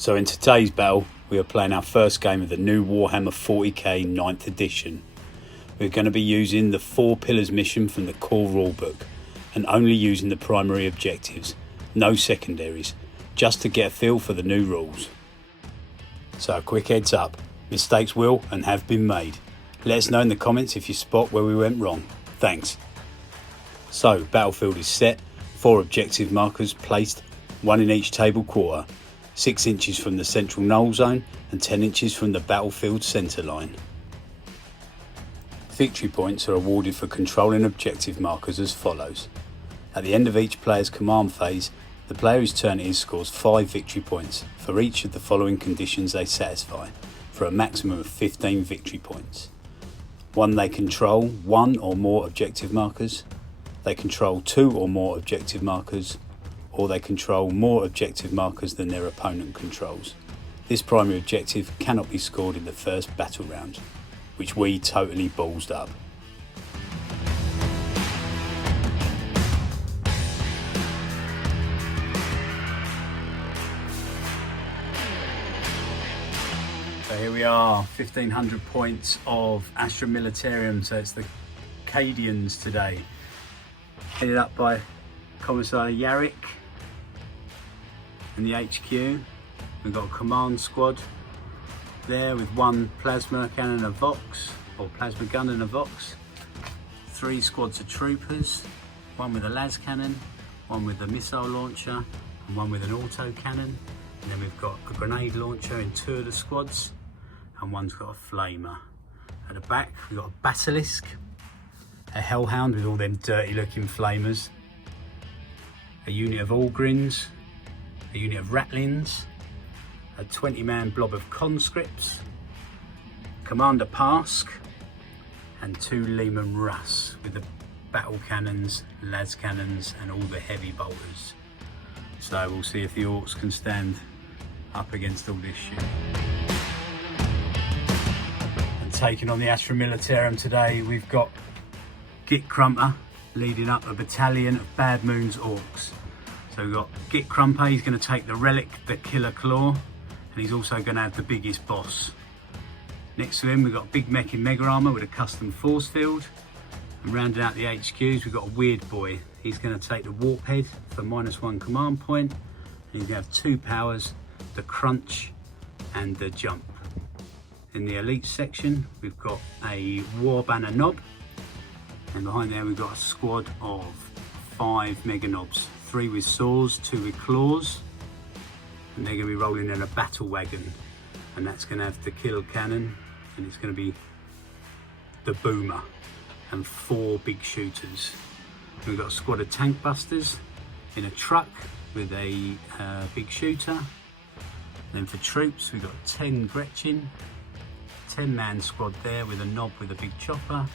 So in today's battle, we are playing our first game of the new Warhammer 40k 9th edition. We're going to be using the 4 pillars mission from the core rulebook and only using the primary objectives, no secondaries, just to get a feel for the new rules. So a quick heads up, mistakes will and have been made. Let us know in the comments if you spot where we went wrong. Thanks. So battlefield is set, 4 objective markers placed, 1 in each table quarter, 6 inches from the central null zone and 10 inches from the battlefield centre line. Victory points are awarded for controlling objective markers as follows. At the end of each player's command phase, the player whose turn it is scores 5 victory points for each of the following conditions they satisfy, for a maximum of 15 victory points. 1. They control 1 or more objective markers. They control 2 or more objective markers, or they control more objective markers than their opponent controls. This primary objective cannot be scored in the first battle round, which we totally ballsed up. So here we are, 1500 points of Astra militarum, so it's the Cadians today. Headed up by Commissar Yarrick in the HQ. We've got a command squad there with 1 plasma cannon and a Vox, or plasma gun and a Vox. 3 squads of troopers, 1 with a las cannon, 1 with a missile launcher, and 1 with an auto cannon. And then we've got a grenade launcher in 2 of the squads, and 1's got a flamer. At the back we've got a basilisk, a hellhound with all them dirty looking flamers, a unit of Orcs, a unit of ratlins, a 20-man blob of conscripts, Commander Pask, and 2 Lehman Russ with the battle cannons, las cannons, and all the heavy bolters. So we'll see if the Orcs can stand up against all this shit. And taking on the Astra militarum today, we've got Git Crumper leading up a battalion of Bad Moon's Orcs. So we've got Git Crumper, he's going to take the relic, the Killer Claw, and he's also going to have the biggest boss. Next to him we've got Big Mech in Mega Armour with a custom force field. And rounding out the HQs we've got a Weird Boy. He's going to take the Warp Head for -1 command point. And he's going to have 2 powers, the Crunch and the Jump. In the Elite section we've got a War Banner Knob. And behind there we've got a squad of 5 Mega Knobs. 3 with saws, 2 with claws, and they're going to be rolling in a battle wagon, and that's going to have the kill cannon, and it's going to be the boomer, and 4 big shooters. We've got a squad of tank busters in a truck with a big shooter. And then for troops we've got 10 Gretchen, 10-man squad there with a knob with a big chopper,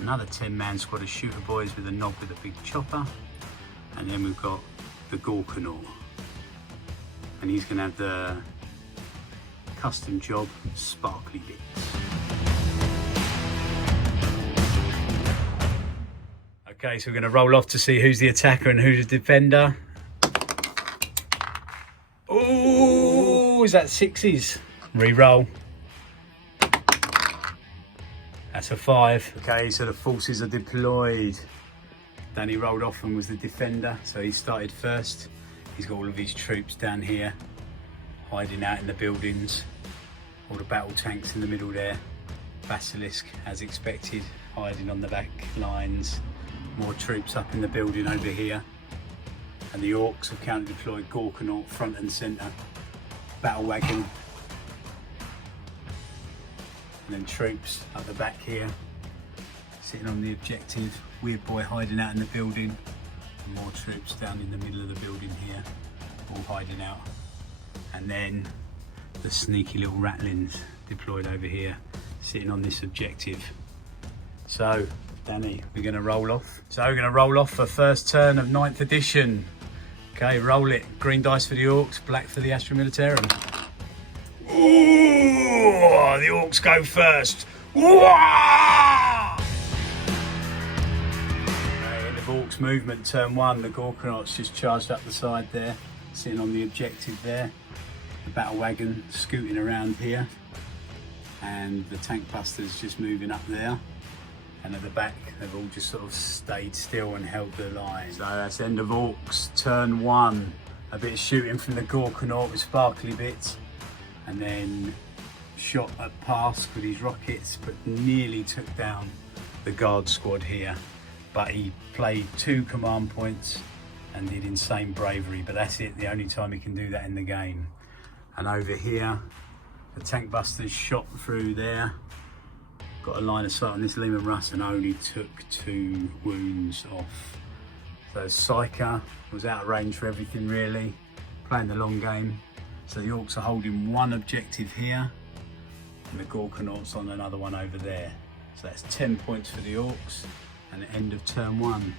another 10-man squad of shooter boys with a knob with a big chopper. And then we've got the Gorkanaut, and he's going to have the custom job sparkly bits. Okay, so we're going to roll off to see who's the attacker and who's the defender. Oh, is that 6s? Re-roll. That's a 5. Okay, so the forces are deployed. Danny rolled off and was the defender, so he started first. He's got all of his troops down here, hiding out in the buildings. All the battle tanks in the middle there. Basilisk, as expected, hiding on the back lines. More troops up in the building over here. And the Orcs have counter-deployed Gorkanaut front and centre. Battle wagon. And then troops up the back here, sitting on the objective. Weird Boy hiding out in the building, and more troops down in the middle of the building here, all hiding out. And then the sneaky little ratlins deployed over here, sitting on this objective. So Danny, we're going to roll off. So we're going to roll off for first turn of 9th edition. Okay, roll it. Green dice for the Orcs, black for the Astra militarum. Ooh, the Orcs go first. Wah! End of Orcs movement, turn 1. The Gorkanauts just charged up the side there, sitting on the objective there. the battle wagon scooting around here, and the tank busters just moving up there. And at the back, they've all just sort of stayed still and held their line. So that's end of Orcs, turn 1. A bit of shooting from the Gorkanaut with sparkly bits, and then shot at Pask with his rockets, but nearly took down the guard squad here. But he played 2 command points and did insane bravery, but that's it, the only time he can do that in the game. And over here, the tank busters shot through there, got a line of sight on this Lehman Russ and only took 2 wounds off. So Psyker was out of range for everything really, playing the long game. So the Orcs are holding 1 objective here, and the Gorkanaut's on another one over there. So that's 10 points for the Orcs, and the end of turn 1.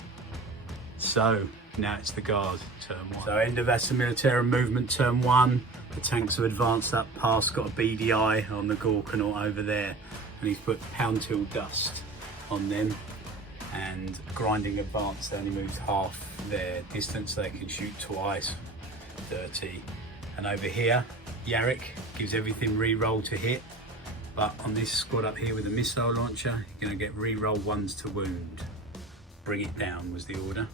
So now it's the guard, turn 1. So end of Astra militarum movement, turn 1. The tanks have advanced up past, got a BDI on the Gorkanaut over there, and he's put pound till dust on them. And grinding advance, they only moved half their distance, so they can shoot twice, 30. And over here, Yarrick gives everything re-roll to hit, but on this squad up here with a missile launcher, you're going to get re-roll 1s to wound. Bring it down was the order.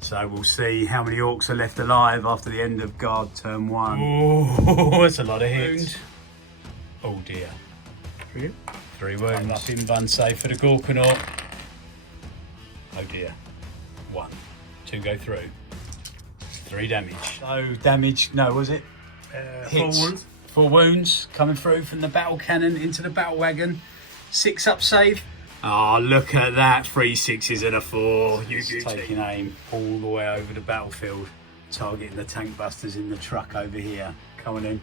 So we'll see how many Orcs are left alive after the end of guard turn 1. Oh, that's a lot of hits. Oh dear. 3 wounds. Up in one save for the Gorkanaut. Oh dear. 1. 2 go through. 3 damage. So damage, no, was it? Hits. 4 wounds. 4 wounds coming through from the battle cannon into the battle wagon. 6 up save. Oh, look at that. 3 6s and a 4. Taking aim all the way over the battlefield, targeting the tank busters in the truck over here. Coming in.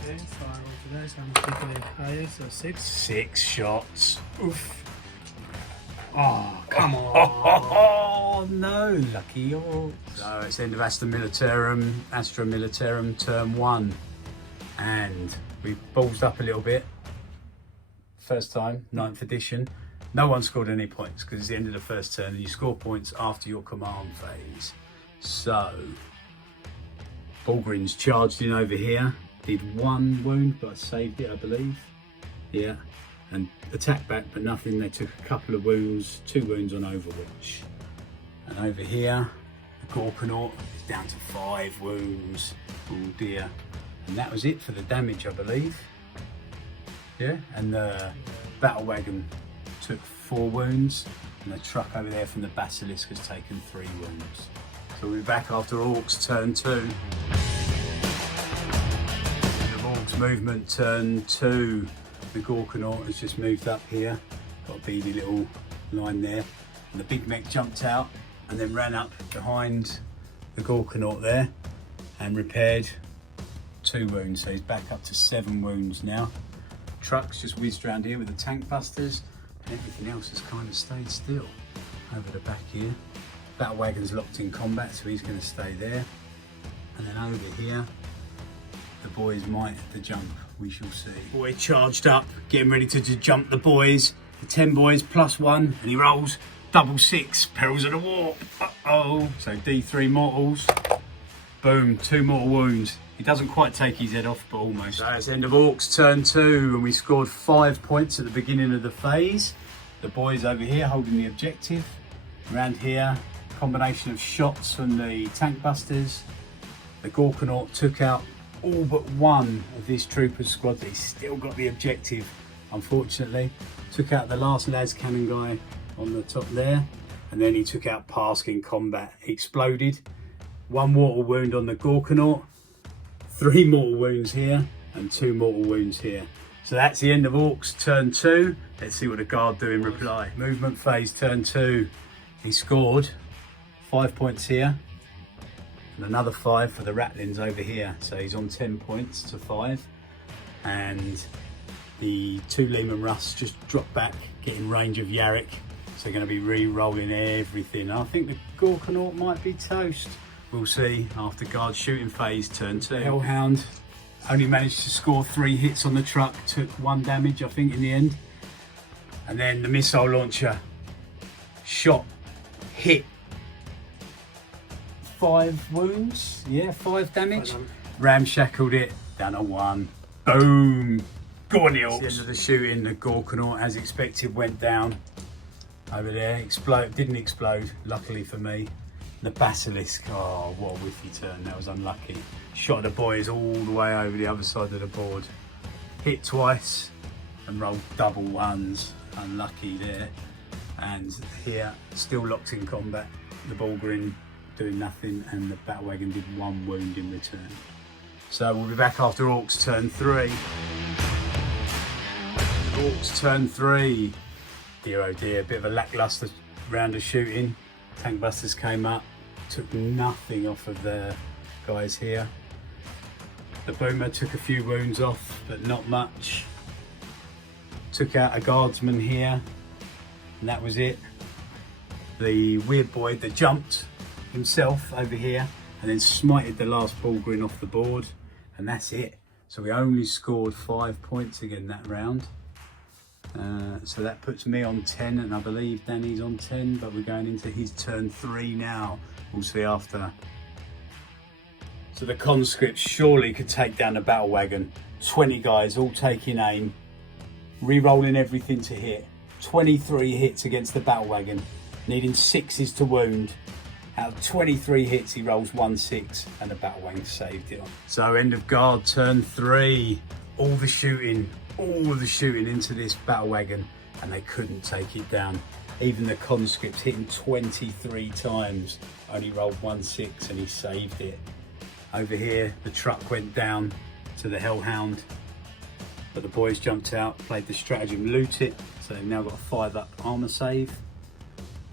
Okay, so I roll today, so I'm taking it higher, so 6. 6 shots. Oof. Oh, come on. Oh no, lucky Orcs. So it's end of Astra militarum turn 1. And we've ballsed up a little bit. First time, 9th edition. No one scored any points because it's the end of the first turn and you score points after your command phase. So, Bulgrin's charged in over here. Did 1 wound, but I saved it, I believe. Yeah. And attacked back, but nothing. They took a couple of wounds, 2 wounds on Overwatch. And over here, the Gorkanaut is down to 5 wounds. Oh dear. And that was it for the damage, I believe. Yeah, and the battle wagon took 4 wounds, and the truck over there from the Basilisk has taken 3 wounds. So we'll be back after Orcs turn 2. The Orcs movement turn 2. The Gorkanaut has just moved up here, got a beady little line there, and the big mech jumped out and then ran up behind the Gorkanaut there and repaired 2 wounds, so he's back up to 7 wounds now. Trucks just whizzed around here with the tank busters, and everything else has kind of stayed still over the back here. Battle wagon's locked in combat, so he's going to stay there. And then over here, the boys might have to jump, we shall see. Boy charged up, getting ready to jump the boys. The 10 boys plus 1, and he rolls double 6, perils of the warp. Uh-oh. So D3 mortals, boom, 2 mortal wounds. He doesn't quite take his head off, but almost. So it's end of Orcs turn 2, and we scored 5 points at the beginning of the phase. The boys over here holding the objective. Around here, combination of shots from the tank busters. The Gorkanaut took out all but 1 of this trooper's squad. He's still got the objective, unfortunately. Took out the last las cannon guy on the top there, and then he took out Pask in combat. He exploded. 1 mortal wound on the Gorkanaut. 3 mortal wounds here and 2 mortal wounds here. So that's the end of Orcs turn 2. Let's see what the guard do in reply. Movement phase turn 2. He scored 5 points here and another 5 for the Ratlins over here. So he's on 10 points to 5. And the 2 Lehman Russ just dropped back, getting range of Yarrick. So they're going to be re-rolling everything. I think the Gorkanaut might be toast. We'll see after guard shooting phase turn 2. Hellhound only managed to score 3 hits on the truck, took 1 damage I think in the end. And then the missile launcher shot, hit 5 wounds, yeah, 5 damage. ramshackled it, down a 1. Boom! Go on the Orcs. At the end of the shooting, the Gorkanaut, as expected, went down over there. Didn't explode, luckily for me. The Basilisk, oh, what a whiffy turn, that was unlucky. Shot the boys all the way over the other side of the board. Hit twice and rolled double 1s, unlucky there. And here, still locked in combat, the Bulgarin doing nothing, and the battle wagon did 1 wound in return. So we'll be back after Orcs turn 3. Orcs turn 3. Dear oh dear, a bit of a lacklustre round of shooting. Tank busters came up, took nothing off of the guys here. The boomer took a few wounds off, but not much. Took out a guardsman here, and that was it. The weird boy that jumped himself over here and then smited the last Bulgarin off the board, and that's it. So we only scored 5 points again that round. So that puts me on 10, and I believe Danny's on 10, but we're going into his turn 3 now. We'll see after. So the conscripts surely could take down the battle wagon. 20 guys all taking aim, re-rolling everything to hit. 23 hits against the battle wagon, needing 6s to wound. Out of 23 hits, he rolls 1 6, and the battle wagon saved it on. So end of guard, turn 3. All the shooting into this battle wagon, and they couldn't take it down. Even the conscripts hitting 23 times, only rolled 1 6, and he saved it. Over here, the truck went down to the Hellhound, but the boys jumped out, played the stratagem, loot it, so they've now got a 5-up armor save,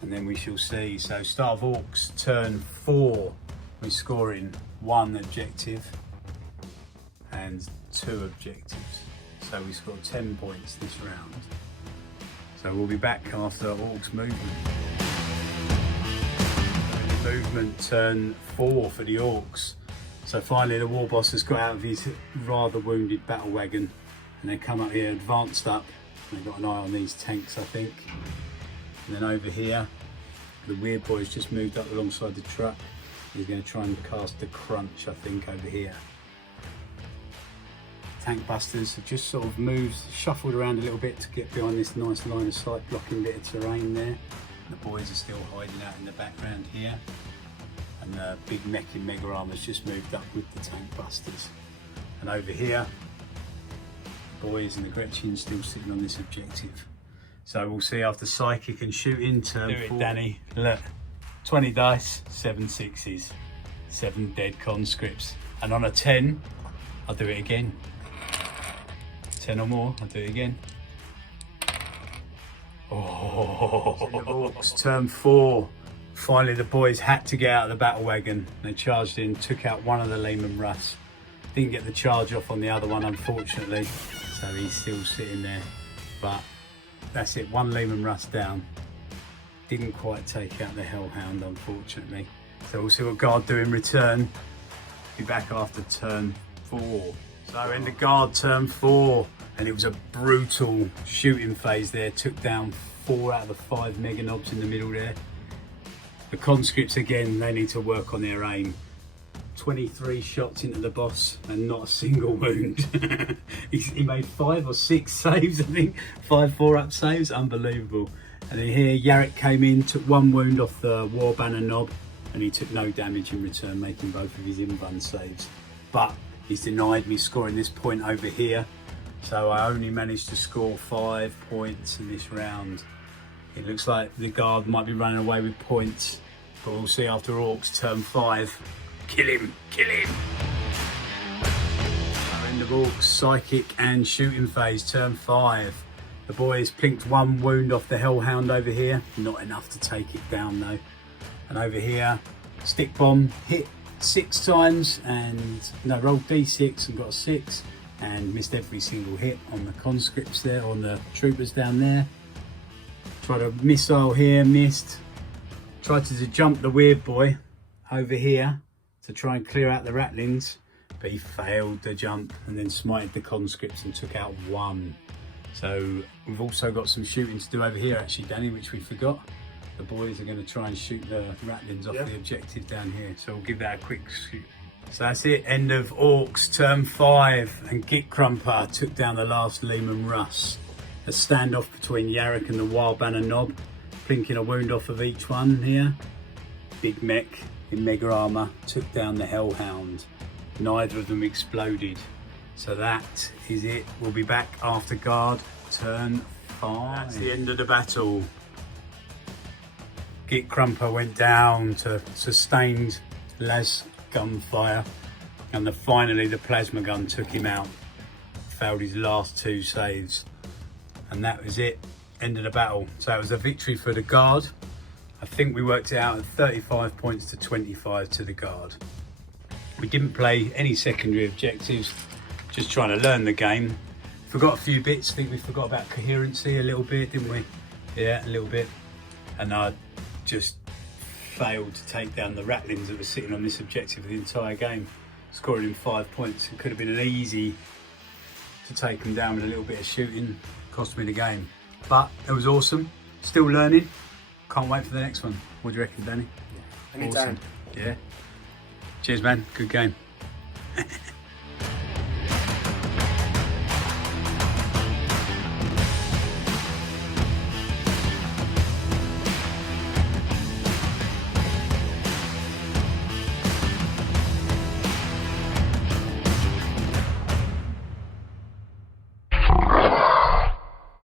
and then we shall see. So start of Orcs turn 4, we're scoring 1 objective and 2 objectives. So we scored 10 points this round. So we'll be back after Orcs movement. Movement turn 4 for the Orcs. So finally the war boss has got out of his rather wounded battle wagon, and they come up here advanced up. They've got an eye on these tanks, I think. And then over here, the weird boy's just moved up alongside the truck. He's going to try and cast the crunch, I think, over here. Tank busters have just sort of moved, shuffled around a little bit to get behind this nice line of sight blocking bit of terrain there. The boys are still hiding out in the background here, and the big mech in Mega Armor's just moved up with the tank busters. And over here, the boys and the Gretchen's still sitting on this objective. So we'll see after psychic and shooting turn 4. Do it, Danny. Look, 20 dice, 7 6s, 7 dead conscripts, and on a 10, I'll do it again. 10 or more, I'll do it again. Oh, turn 4. Finally, the boys had to get out of the battle wagon. They charged in, took out one of the Lehman Russ. Didn't get the charge off on the other one, unfortunately. So he's still sitting there. But that's it, 1 Lehman Russ down. Didn't quite take out the Hellhound, unfortunately. So we'll see what guard do in return. Be back after turn 4. So in the guard turn 4, and it was a brutal shooting phase there. Took down 4 out of the 5 mega knobs in the middle there. The conscripts again, they need to work on their aim. 23 shots into the boss and not a single wound. He made 5 or 6 saves, I think. 5 4-up saves, unbelievable. And then here Yarrick came in, took 1 wound off the war banner knob, and he took no damage in return, making both of his in-bun saves. But he's denied me scoring this point over here, so I only managed to score 5 points in this round. It looks like the guard might be running away with points, but we'll see after Orcs turn 5. Kill him, kill him! End of Orcs psychic and shooting phase, turn 5. The boys plinked 1 wound off the Hellhound over here, not enough to take it down though. And over here, stick bomb hit 6 times and rolled d6 and got a 6 and missed every single hit on the conscripts there, on the troopers down there. Tried a missile here, missed. Tried to jump the weird boy over here to try and clear out the ratlings, but he failed the jump and then smited the conscripts and took out 1. So we've also got some shooting to do over here actually, Danny, which we forgot. The boys are going to try and shoot the ratlings off the objective down here, so we'll give that a quick shoot. So that's it, end of Orcs turn 5, and Git Crumper took down the last Lehman Russ. A standoff between Yarrick and the Wild Banner Knob, plinking a wound off of each one here. Big Mech in mega armour took down the Hellhound. Neither of them exploded. So that is it. We'll be back after guard turn 5. That's the end of the battle. Git Crumper went down to sustained las gunfire, and finally the plasma gun took him out. Failed his last 2 saves, and that was it. End of the battle. So it was a victory for the guard. I think we worked it out at 35 points to 25 to the guard. We didn't play any secondary objectives, just trying to learn the game. Forgot a few bits. I think we forgot about coherency a little bit, didn't we? Yeah, a little bit. And I just failed to take down the ratlings that were sitting on this objective for the entire game, scoring in 5 points. It could have been an easy to take them down with a little bit of shooting. Cost me the game, but it was awesome. Still learning. Can't wait for the next one. What do you reckon, Danny? Anytime. Awesome. Yeah. Cheers, man. Good game.